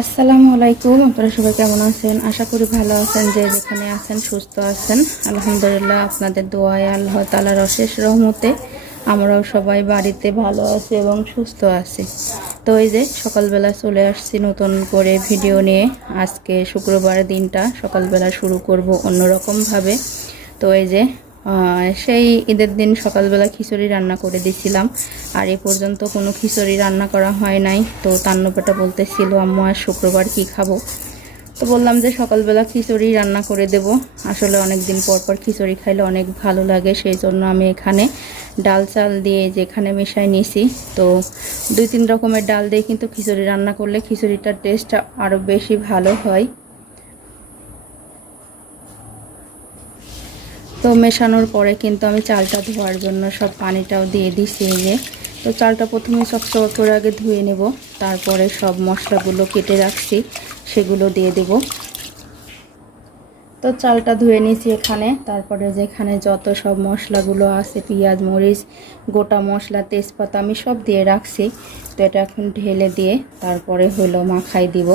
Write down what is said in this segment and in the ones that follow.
আসসালামু আলাইকুম। আপনারা সবাই কেমন আছেন? আশা করি ভালো আছেন, যে যেখানে আছেন, সুস্থ আছেন। আলহামদুলিল্লাহ, আপনাদের দোয়ায় আল্লাহ তালার অশেষ রহমতে আমরাও সবাই বাড়িতে ভালো আছি এবং সুস্থ আছি। তো এই যে সকালবেলা চলে আসছি নতুন করে ভিডিও নিয়ে। আজকে শুক্রবার দিনটা সকালবেলা শুরু করব অন্যরকমভাবে। তো এই যে সেই ঈদের দিন সকালবেলা খিচুড়ি রান্না করে দিয়েছিলাম। আর এ পর্যন্ত কোনো খিচুড়ি রান্না করা হয় নাই। তো তান্নপেটা বলতেছিল, আম্মু আর শুক্রবার কি খাব? তো বললাম যে, সকালবেলা খিচুড়ি রান্না করে দেব। আসলে অনেক দিন পর পর খিচুড়ি খাইলে অনেক ভালো লাগে, সেই জন্য আমি এখানে ডাল চাল দিয়ে যেখানে মিশাই নিয়েছি তো দুই তিন রকমের ডাল দিয়ে কিন্তু খিচুড়ি রান্না করলে খিচুড়িটার টেস্ট আরও বেশি ভালো হয়। তো মেশানোর পরে কিন্তু আমি চালটা ধোয়ার জন্য সব পানিটাও দিয়ে দিছি যে তো চালটা প্রথমে চকচক করে আগে ধুয়ে নেব, তারপরে সব মশলাগুলো কেটে রাখছি, সেগুলো দিয়ে দেব। তো চালটা ধুয়ে নিয়েছি এখানে, তারপরে যেখানে যত সব মশলাগুলো আছে, পেঁয়াজ, মরিচ, গোটা মশলা, তেজপাতা, আমি সব দিয়ে রাখছি। তো এটা এখন ঢেলে দিয়ে তারপরে হলো মাখাই দিব।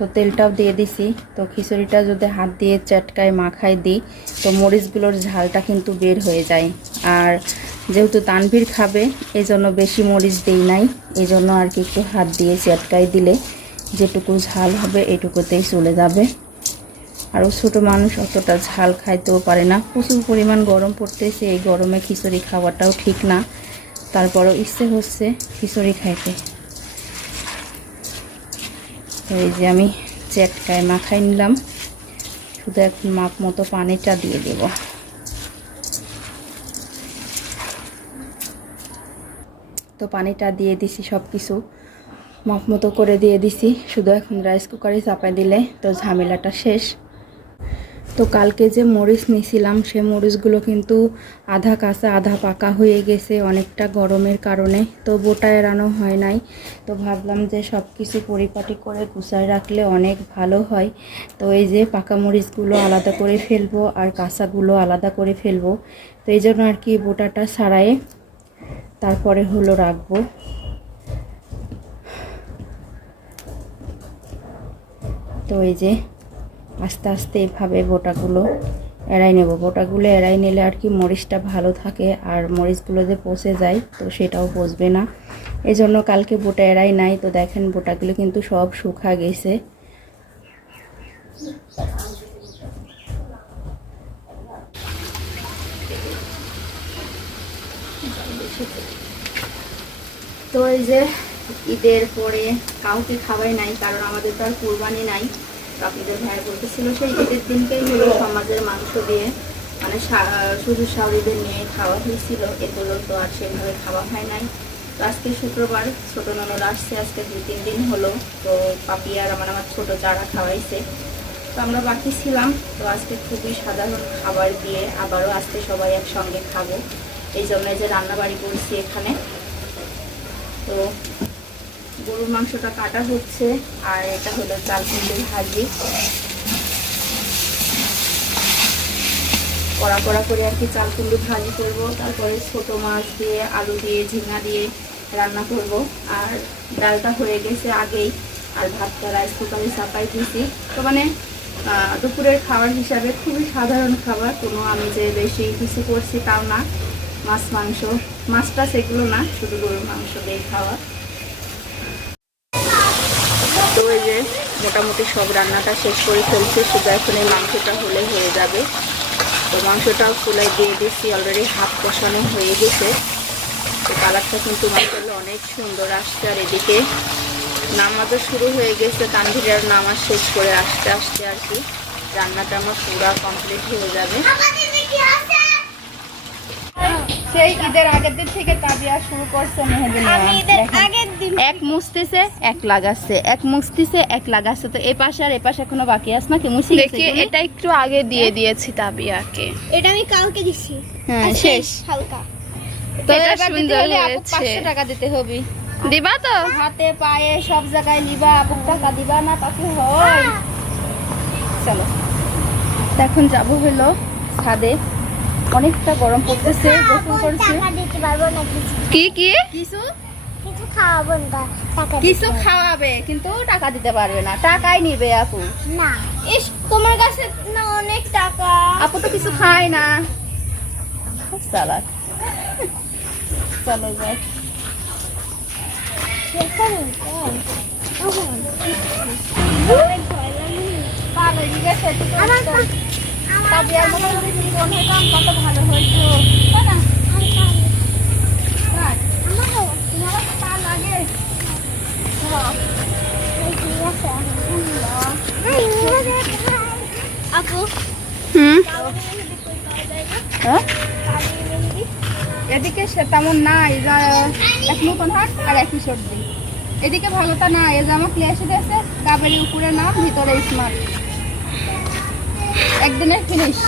তো তেলটাও দিয়ে দিছি। তো খিচুড়িটা যদি হাত দিয়ে চটকায়, মাখায় দিই, তো মরিচগুলোর ঝালটা কিন্তু বের হয়ে যায়। আর যেহেতু তানভীর খাবে এই জন্য বেশি মরিচ দিই নাই। এই জন্য আর কি একটু হাত দিয়ে চটকায় দিলে যেটুকু ঝাল হবে, এটুকুতেই চলে যাবে। আর ও ছোটো মানুষ অতটা ঝাল খাইতেও পারে না। প্রচুর পরিমাণ গরম পড়তেছে, এই গরমে খিচুড়ি খাওয়াটাও ঠিক না। তারপরও ইচ্ছে হচ্ছে খিচুড়ি খাইতে। এই যে আমি চেটকায় মাখাই নিলাম। শুধু এক মাপ মতো পানিটা দিয়ে দেব। তো পানিটা দিয়ে দিছি সব কিছু মাপ মতো করে দিয়ে দিছি। শুধু এখন রাইস কুকারে চাপাই দিলে তো ঝামেলাটা শেষ। তো কালকে যে মরিচ নিয়েছিলাম, সে মরিচগুলো কিন্তু আধা কাঁচা, আধা পাকা হয়ে গেছে অনেকটা গরমের কারণে। তো বোটা এড়ানো হয় নাই। তো ভাবলাম যে সব কিছু পরিপাটি করে গুছায় রাখলে অনেক ভালো হয়। তো এই যে পাকা মরিচগুলো আলাদা করে ফেলব আর কাঁচাগুলো আলাদা করে ফেলব। তো এই জন্য আর কি বোটাটা ছাড়ায়ে তারপরে হলো রাখব। তো এই যে আস্তে আস্তে এভাবে বোটাগুলো এড়াই নেব। বোটাগুলো এড়াই নিলে আর কি মরিচটা ভালো থাকে আর মরিচগুলো যে পচে যায় তো সেটাও পচবে না। এই জন্য কালকে বোটা এড়াই নাই তো দেখেন বোটাগুলো কিন্তু সব শুকা গেছে। তো এই যে ঈদের পরে কাউকে খাওয়াই নাই, কারণ আমাদের তো আর কোরবানি নাই। আপনাদের ভাইয়া বলতেছিল সেই ঈদের দিনকেই হলো সমাজের মাংস দিয়ে। মানে শুধু শাওরিদের নিয়ে খাওয়া হয়েছিল। এগুলো তো আর সেভাবে খাওয়া হয় নাই। তো আজকে শুক্রবার, ছোট ননদ আসছে আজকে দুই, তিন দিন হলো। তো পাপি আর আমার আমার ছোটো চারা খাওয়াইছে। তো আমরা বাকি ছিলাম। তো আজকে খুবই সাধারণ খাবার দিয়ে আবারও আজকে সবাই একসঙ্গে খাব। এই জন্য যে রান্নাবাড়ি করছি এখানে। তো গরুর মাংসটা কাটা হচ্ছে, আর এটা হলো চাল কুমড়ো ভাজি। কড়া কড়া করে আর কি চাল কুমড়ো ভাজি করব, তারপরে ছোট মাছ দিয়ে, আলু দিয়ে, ঝিঙা দিয়ে রান্না করব। আর ডালটা হয়ে গেছে আগেই, আর ভাতটা রাইস কুকারে চাপাই দিয়েছি। তো মানে দুপুরের খাবার হিসাবে খুবই সাধারণ খাবার, কোনো আমি যে বেশি কিছু করছি তাও না। মাছ, মাংস, মাছটা সেগুলো না, শুধু গরুর মাংস দিয়ে খাওয়া। মোটামুটি সব রান্নাটা শেষ করে ফেলছে, শুধু এখন এই মাংসটা হলে হয়ে যাবে। তো মাংসটাও ফুলাই দিয়ে দিচ্ছি অলরেডি হাফ কষানো হয়ে গেছে। তো কালারটা কিন্তু মাংসগুলো অনেক সুন্দর আসছে। আর এদিকে নামাজও শুরু হয়ে গেছে, তানভীরের নামাজ শেষ করে আসতে আসতে আর কি। রান্নাটা আমার পুরা কমপ্লিট হয়ে যাবে। সেই ঈদের আগের দিন থেকে তাবিয়া শুরু করছে মেহেদি আমি ঈদের আগের দিন এক মুছতেছে এক লাগাচ্ছে। এক মুছতেছে এক লাগাচ্ছে। তো এ পাশে আর এ পাশে এখনও বাকি আছে নাকি? মুছি দেখি এটা একটু আগে দিয়ে দিয়েছি তাবিয়াকে। এটা আমি কালকে দিছি। হ্যাঁ শেষ। হালকা। তো এটা সুন্দর হয়েছে। পাঁচশো টাকা দিতে হবে। দিবা তো? হাতে পায়ে সব জায়গায় নিবা আপুক টাকা দিবা না তাকে হয়। চলো। এখন যাব হলো ছাদে। অনেকটা গরম পড়তেছে গোসল করছে। টাকা দিতে পারব না কিছু। কি কি? কিছু? কিছু খাওয়াবো না টাকা কিছু খাওয়াবে কিন্তু টাকা দিতে পারবে না। টাকাই নিবে আপু। না। ইস তোমার কাছে না অনেক টাকা। আপু তো কিছু খায় না। খুব চালাক। চলো যাই। আমার কত ভালো না হুম না? এদিকে সে তেমন যা এক নতুন হাট আর একই সবজি এদিকে ভালোটা না এ জামা ক্লিয়াসে দিয়েছে কাবেরি উপরে নাম ভিতরে স্মার্ট একদিনের ফিনিশ।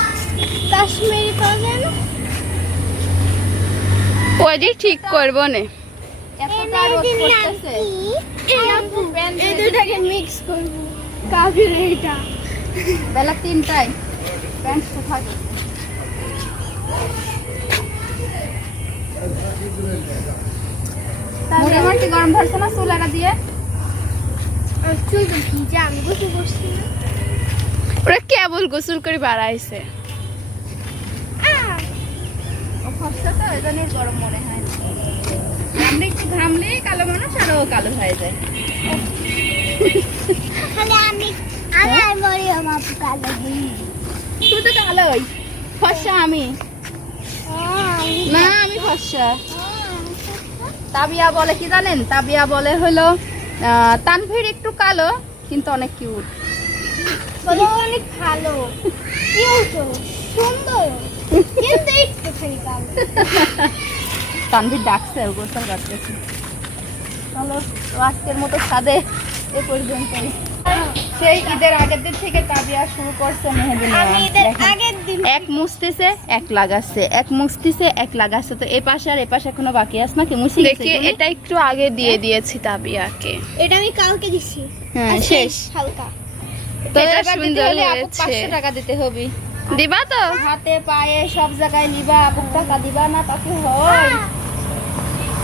কাশ্মীরি পাওয়া যায় না? ওই যে ঠিক করব। নে বেলা তিনটায় প্যান্ট থাকে। মোটামুটি গরম ধরছে না চুলাটা দিয়ে? আর চুল তো আমি গোসল করছি না। ওরা কেবল গোসল করে বাড়াইছে। আহ, ও তো ওই জন্যই গরম মনে হয়। ঘামলে একটু ঘামলে কালো মানুষ কালো হয়ে যায়। কালো তুই তো কালোই আমি। হ্যাঁ, না আমি তাবিয়া বলে কি জানেন? তাবিয়া বলে হলো আহ, তানভীর একটু কালো কিন্তু অনেক কিউট বলো অনেক ভালো। সুন্দর। কিন্তু একটু কালো তানভীর ডাকছে গোসল কাটতেছি চলো আজকের মতো ছাদে এ পর্যন্তই। সেই ঈদের আগের দিন থেকে তাবিয়া শুরু করছে মেহেদি নেওয়া। আমি এদের দেখেন। আগের দিন এক মুছতেছে এক লাগাচ্ছে। এক মুছতেছে এক লাগাচ্ছে। তো এই পাশে আর এ পাশে এখনও বাকি আছে নাকি? মুছি দেখি এটা একটু আগে দিয়ে দিয়েছি তাবিয়াকে। এটা আমি কালকে দিছি। হ্যাঁ শেষ। হালকা। টাকা দিতে হবে। দিবা তো? হাতে পায়ে সব জায়গায় নিবা আপু টাকা দিবা না তাকে হয়।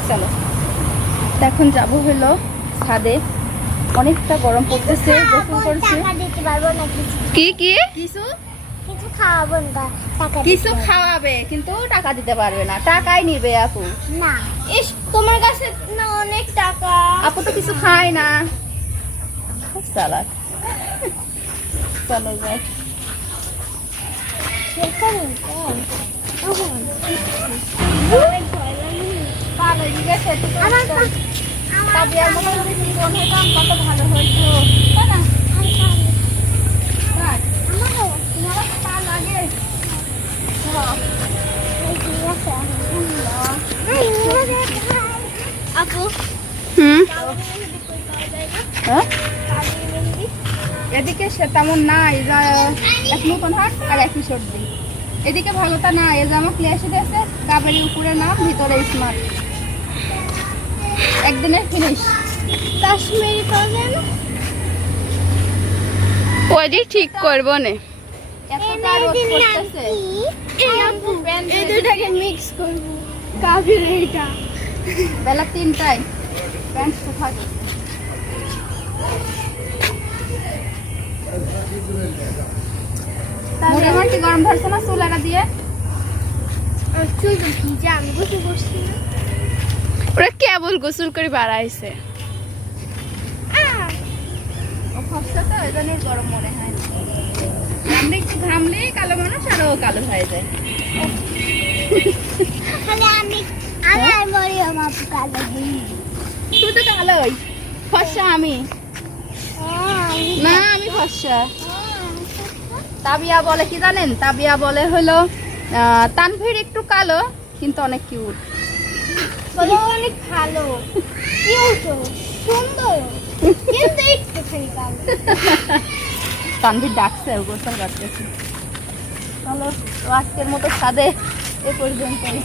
চলো। এখন যাব হলো ছাদে। অনেকটা গরম পড়তেছে গোসল করছে কি কি? কিছু? কিছু খাওয়াবো কিন্তু টাকা দিতে পারবে না। টাকাই নিবে আপু। না। ইস তোমার কাছে না অনেক টাকা। আপু তো কিছু খায় না। খুব চালাক। চলো যাই সেখানে যাই। তখন অনেক ভয় লাগে। ভালো ঠিক আছে ঠিক আমার আছে পা- আমার তাবিয়ার মতো যদি জীবন হইতাম কত ভালো হইতো তাই না আমার তাই? আমারও। তোমার পা লাগে হ্যাঁ। এই ঠিক আছে, আলহামদুলিল্লাহ। আপু হুম কাগজে মেহেদি কই পাওয়া যায় না? হ্যাঁ কাগজে মেহেদি? এদিকে সে তেমন নাই যা এক নতুন হাট আর একই সবজি। এদিকে ভালোটা না এ জামা ক্লিয়াসে দিয়েছে কাবেরি উপরে নাম ভিতরে স্মার্ট একদিনের ফিনিশ কাশ্মীরি পাওয়া ওই ঠিক করব নে। এতটা রোদ এই দুটাকে মিক্স করব। কাবির এইটা। বেলা তিনটায়। প্যান্ট থাকে মোটামুটি গরম ধরছে না চুলাটা দিয়ে? চুল তো ভিজে আমি গোসল করছি না। ওরা কেবল গোসল করে বাড়াইছে। তো ওই জন্যই গরম মনে হয় ঘামলে একটু ঘামলে কালো মানুষ আরও কালো হয়ে যায়। তাহলে আমি আমি আর মরিয়ম আপু কালো তো কালোই। ফর্সা আমি। না আমি ফর্সা। তাবিয়া বলে কি জানেন? তাবিয়া বলে হলো তানভীর একটু কালো কিন্তু অনেক কিউট অনেক ভালো। কিউট সুন্দর। কিন্তু একটু তানভীর ডাকছে গোসল কাটতেছি চলো আজকের মতো ছাদে এ পর্যন্তই।